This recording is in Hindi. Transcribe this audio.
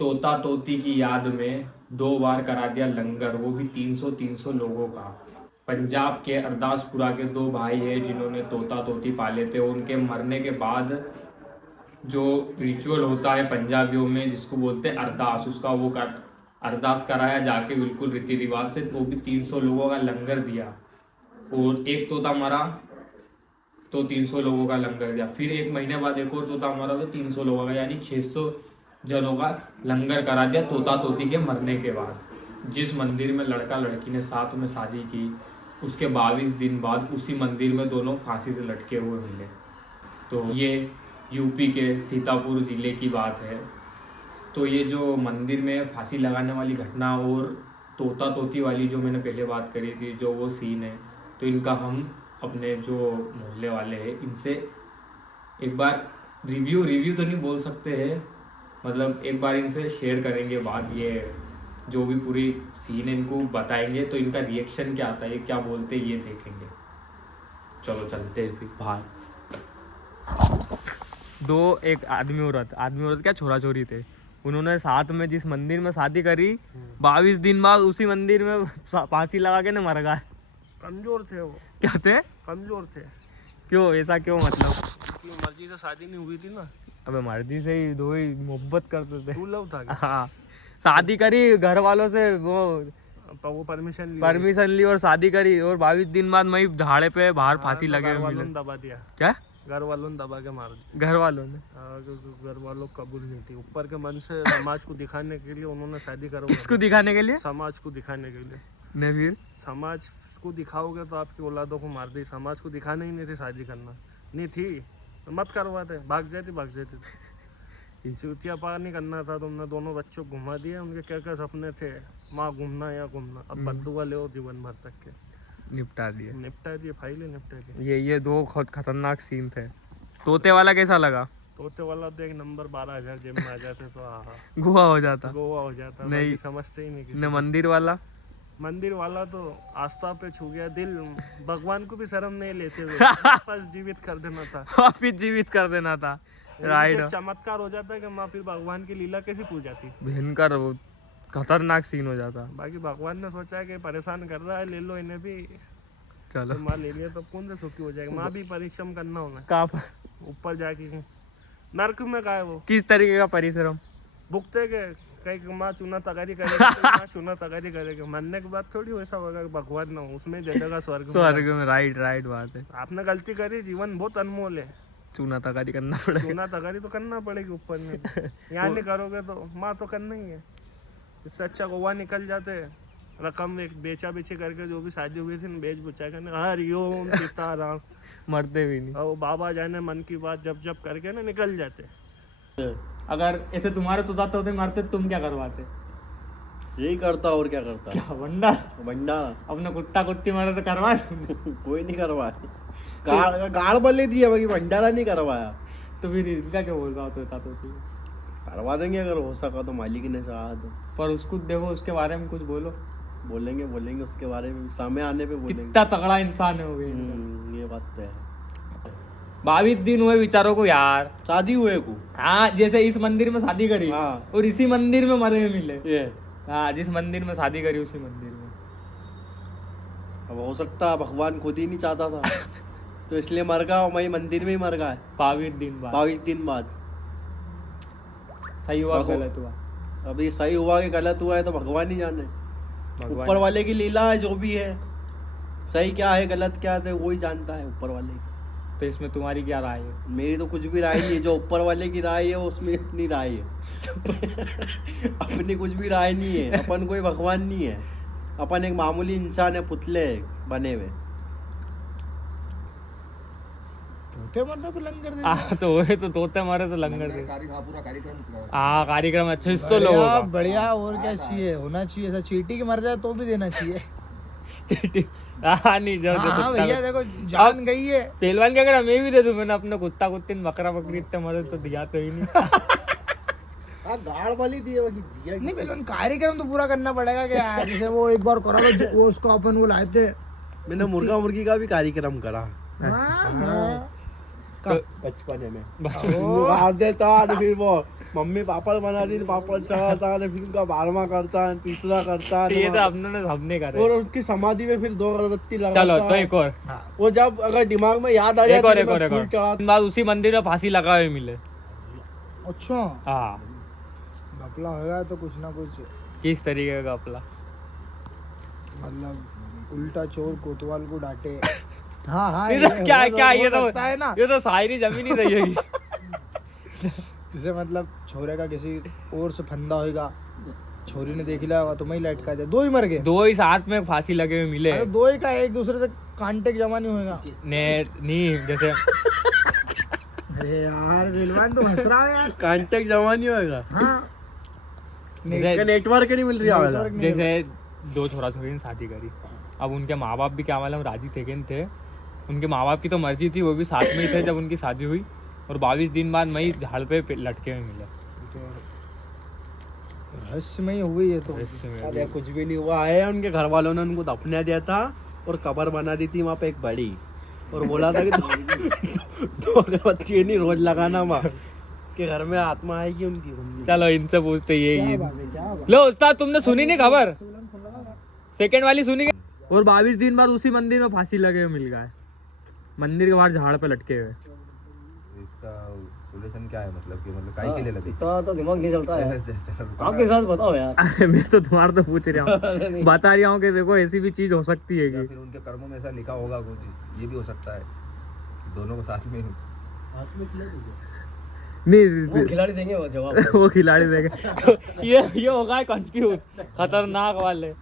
तोता तोती की याद में 2 बार करा दिया लंगर, वो भी 300-300 लोगों का। पंजाब के अरदासपुरा के 2 भाई हैं जिन्होंने तोता तोती पाले थे। उनके मरने के बाद जो रिचुअल होता है पंजाबियों में जिसको बोलते हैं अरदास, उसका वो कर अरदास कराया जाके बिल्कुल रीति रिवाज से। तो भी 300 लोगों का लंगर दिया, और एक तोता मरा तो 300 लोगों का लंगर दिया। फिर 1 महीने बाद एक और तोता मरा तो 300 लोगों का, यानी 600 जनों का लंगर करा दिया तोता तोती के मरने के बाद। जिस मंदिर में लड़का लड़की ने साथ में शादी की, उसके 22 दिन बाद उसी मंदिर में दोनों फांसी से लटके हुए मिले। तो ये यूपी के सीतापुर ज़िले की बात है। तो ये जो मंदिर में फांसी लगाने वाली घटना और तोता तोती वाली जो मैंने पहले बात करी थी, जो वो सीन है, तो इनका हम अपने जो मोहल्ले वाले हैं इनसे एक बार रिव्यू तो नहीं बोल सकते हैं, मतलब एक बार इनसे शेयर करेंगे बात। ये जो भी पूरी सीन है इनको बताएंगे तो इनका रिएक्शन क्या आता है, क्या बोलते हैं, ये देखेंगे। चलो चलते हैं फिर बाहर। एक आदमी औरत क्या छोरा छोरी थे, उन्होंने साथ में जिस मंदिर में शादी करी 22 दिन बाद उसी मंदिर में फांसी लगा के ना मर गए। कमजोर थे वो। क्या थे? कमजोर थे। क्यों ऐसा क्यों, मतलब? क्योंकि मर्जी से शादी नहीं हुई थी ना। अबे मर्जी से ही दो ही मोहब्बत करते थे। तू लव था क्या? हाँ, शादी करी घर वालों से, वो परमिशन ली और शादी करी, और 22 दिन बाद मैं झाड़े पे बाहर फांसी लगे हुए मिले। दबा दिया। क्या? घर वालों ने दबा के मार दिया। घर वालों ने? घर वालों कबूल नहीं थी, ऊपर के मन से समाज को दिखाने के लिए उन्होंने शादी करवा। किसको दिखाने के लिए? समाज को दिखाने के लिए। नहीं, फिर समाज को दिखाओगे तो आपकी औलादों को मार दी। समाज को दिखाने ही नहीं थी, शादी करना नहीं थी तो मत करवाते, भाग जाती। चूतिया पार नहीं करना था। तुमने दोनों बच्चों को घुमा दिया। उनके क्या क्या सपने थे, वहाँ घूमना या घूमना। अब बद्दुआ ले जीवन भर तक के निपटा दिए फाइलें निपटा दी। ये दो बहुत खतरनाक सीन थे। तोते वाला कैसा लगा? तोते वाला तो एक नंबर 12,000 जेब में आ जाते तो गोवा हो जाता। नहीं समझते ही नहीं। मंदिर वाला तो आस्था पे छू गया दिल। भगवान को भी शर्म नहीं लेते हुए वापस जीवित कर देना था। राइट। चमत्कार हो जाता है कि माँ फिर भगवान की लीला कैसी पूज जाती। भयंकर खतरनाक सीन हो जाता। बाकी भगवान ने सोचा है कि परेशान कर रहा है, ले लो इन्हें भी, चलो। माँ ले लिया तो कौन से सुखी हो जाएगा। माँ भी परिश्रम करना होगा। कहाँ ऊपर जाके नर्क में का है वो। किस तरीके का परिश्रम? भुगते के कहीं माँ चूना तगारी करेगी मरने के बाद थोड़ी वैसा होगा। भगवान ना उसमें दे देगा स्वर्ग में। राइट बात है। आपने गलती करी, जीवन बहुत अनमोल है। चूना तगारी करना पड़ेगा। चूना तगारी तो करना पड़ेगी ऊपर में। यहाँ नहीं करोगे तो माँ तो करना ही है। इससे अच्छा गोवा निकल जाते, रकम एक बेचा बेची करके जो भी शादी हुई थी बेच बुचा कर हरिओम सीताराम मरते भी नहीं। और बाबा जाने मन की बात जब करके ना निकल जाते। अगर ऐसे तुम्हारे तो जाते होते मारते, तुम क्या करवाते? यही करता और क्या करता। क्या बंडा अपने कुत्ता कुत्ती मारे तो करवा कोई नहीं करवाया। गाड़ बल्ले दिया, बाकी भंडारा नहीं करवाया। तो फिर इनका क्या बोल रहा होता? तो करवा देंगे अगर हो सका तो, मालिक ने चाहा तो। पर उसको देखो, उसके बारे में कुछ बोलो। बोलेंगे उसके बारे में समय आने पे बोलेंगे। कितना तगड़ा इंसान है वो भी। ये बात तो है। 22 दिन हुए बेचारों को यार, शादी हुए को। हाँ, जैसे इस मंदिर में शादी करी। हाँ। और इसी मंदिर में मरे मिले। ये हाँ, जिस मंदिर में शादी करी उसी मंदिर में। अब हो सकता है भगवान खुद ही नहीं चाहता था तो इसलिए मर गया, वही मंदिर में ही मर गया। 22 दिन बाद सही हुआ गलत हुआ? अभी सही हुआ कि गलत हुआ है तो भगवान ही जाने। ऊपर वाले की लीला है, जो भी है। सही क्या है गलत क्या है वो ही जानता है, ऊपर वाले की। तो इसमें तुम्हारी क्या राय है? मेरी तो कुछ भी राय नहीं है। जो ऊपर वाले की राय है उसमें अपनी राय है अपनी कुछ भी राय नहीं है। अपन कोई भगवान नहीं है, अपन एक मामूली इंसान है, पुतले बने हुए। तोते मरने पे लंगर दे। तो तोते मारे तो लंगर दे। हाँ, कार्यक्रम अच्छा। 600 लोगों का बढ़िया। और क्या चाहिए, होना चाहिए ऐसा। चींटी की मर जाए तो भी देना चाहिए। नहीं भैया देखो जान गई है। पहलवान क्या करा, मैं भी दे दूं। मैंने अपने कुत्ता कुत्ती बकरा बकरी इतने मरे तो दिया तो ही नहीं। गाड़ वाली दिया नहीं, पहलवान कार्यक्रम तो पूरा करना पड़ेगा कि यार। जैसे वो एक बार करा वो उसको अपन वो लाए थे। मैंने मुर्गा मुर्गी का भी कार्यक्रम करा। बचपन में ओ, हाथ देता और फिर वो मम्मी पापड़ बनाती थी, पापड़ चढ़ाता है, फिर उनका 12वां करता है, तीसरा करता ये तो है, हमने करे। और उसकी समाधि में फिर 2 अगरबत्ती लगाता चलो तो है। एक और वो जब अगर दिमाग में याद आ एक जाती और है एक तो और मैं एक फूल और चढ़ाता। बाद उसी मंदिर में फांसी लगाए हुए मिले। अच्छा हाँ, घपला होगा तो कुछ ना कुछ, किस तरीके का अपला। मतलब उल्टा चोर कोतवाल को डांटे। हाँ हाँ ये तो क्या हो क्या ये तो सकता है ना, ये तो शायरी जमी नहीं रही है। जिसे मतलब छोरे का किसी और से फंदा होगा, छोरी ने देख लिया होगा तो मैं ही लटका दिया, 2 ही मर गए। दो ही साथ में फांसी लगे हुए मिले। अरे 2 ही का, एक दूसरे से कांटेक्ट जमा नहीं होगा। ने नहीं जैसे अरे यार विलवान तो हंस रहा है यार। कांटेक्ट जमा नहीं होगा, हाँ जैसे नेटवर्क नहीं मिल रही आवेला। नेटवर्क नहीं जैसे 2 छोरा छोरी ने शादी करी, अब उनके माँ बाप भी क्या मालूम राजी थे कि नहीं थे। उनके माँ बाप की तो मर्जी थी, वो भी साथ में ही थे जब उनकी शादी हुई, और 22 दिन बाद मई झाड़ पे लटके हुए मिले। रहस्यमय हुई है तो। अरे कुछ भी नहीं हुआ है, उनके घर वालों ने उनको दफना दिया था और कब्र बना दी थी वहाँ पे एक बड़ी, और बोला था कि 2 अगरबत्ती नहीं रोज लगाना वहाँ के घर में आत्मा आएगी उनकी। चलो इनसे पूछते ये क्या बात है, क्या बात लो उस्ताद, तुमने सुनी नहीं खबर? सेकंड वाली सुनी क्या? और 22 दिन बाद उसी मंदिर में फांसी लगे हुए मिल गए, मंदिर के बाहर झाड़ पे लटके हुए। इसका सॉल्यूशन क्या है, मतलब कि मतलब काहे के लिए लगे? इतना तो दिमाग नहीं चलता है, चलो, आपके साथ बताओ यार। मैं तो तुम्हारा तो पूछ रहा हूँ, बता रहा हूँ कि देखो ऐसी भी चीज हो सकती है या कि फिर उनके कर्मों में ऐसा लिखा होगा कुछ, ये भी हो सकता है, दोनों को साथ में। नहीं खिलाड़ी देंगे वो जवाब। वो खिलाड़ी देंगे। ये होगा कंफ्यूज, खतरनाक वाले।